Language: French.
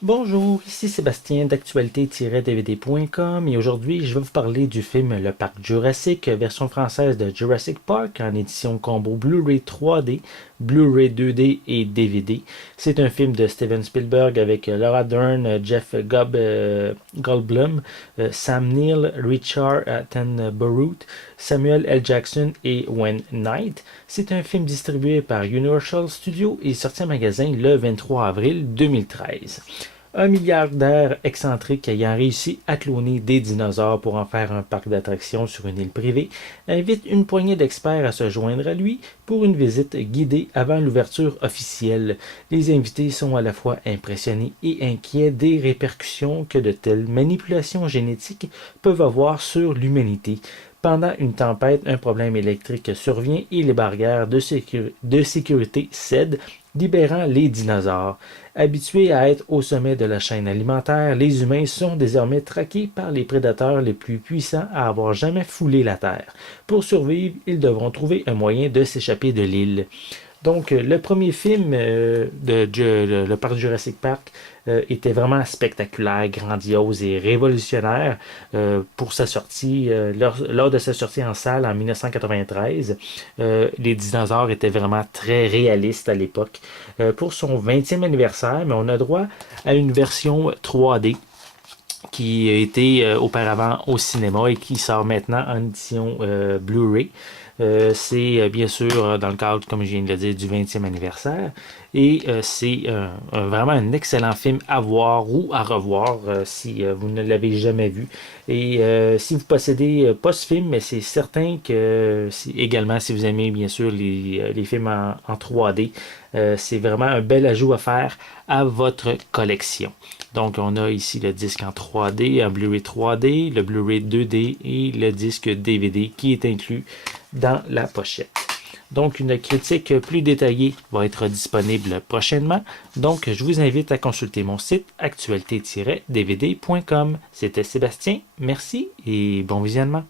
Bonjour, ici Sébastien d'actualité-dvd.com et aujourd'hui je vais vous parler du film Le Parc Jurassique, version française de Jurassic Park en édition combo Blu-ray 3D, Blu-ray 2D et DVD. C'est un film de Steven Spielberg avec Laura Dern, Goldblum, Sam Neill, Richard Attenborough, Samuel L. Jackson et Wayne Knight. C'est un film distribué par Universal Studios et sorti en magasin le 23 avril 2013. Un milliardaire excentrique ayant réussi à cloner des dinosaures pour en faire un parc d'attractions sur une île privée invite une poignée d'experts à se joindre à lui pour une visite guidée avant l'ouverture officielle. Les invités sont à la fois impressionnés et inquiets des répercussions que de telles manipulations génétiques peuvent avoir sur l'humanité. Pendant une tempête, un problème électrique survient et les barrières de sécurité cèdent, libérant les dinosaures. Habitués à être au sommet de la chaîne alimentaire, les humains sont désormais traqués par les prédateurs les plus puissants à avoir jamais foulé la Terre. Pour survivre, ils devront trouver un moyen de s'échapper de l'île. Donc, le premier film Le Parc Jurassic Park était vraiment spectaculaire, grandiose et révolutionnaire pour sa sortie, lors de sa sortie en salle en 1993. Les dinosaures étaient vraiment très réalistes à l'époque. Pour son 20e anniversaire, mais on a droit à une version 3D qui a été auparavant au cinéma et qui sort maintenant en édition Blu-ray. C'est bien sûr dans le cadre, comme je viens de le dire, du 20e anniversaire. Et c'est vraiment un excellent film à voir ou à revoir si vous ne l'avez jamais vu. Et si vous possédez pas ce film, mais c'est certain que également si vous aimez bien sûr les films en 3D, c'est vraiment un bel ajout à faire à votre collection. Donc on a ici le disque en 3D, en Blu-ray 3D, le Blu-ray 2D et le disque DVD qui est inclus dans la pochette. Donc, une critique plus détaillée va être disponible prochainement. Donc, je vous invite à consulter mon site actualité-dvd.com. C'était Sébastien. Merci et bon visionnement.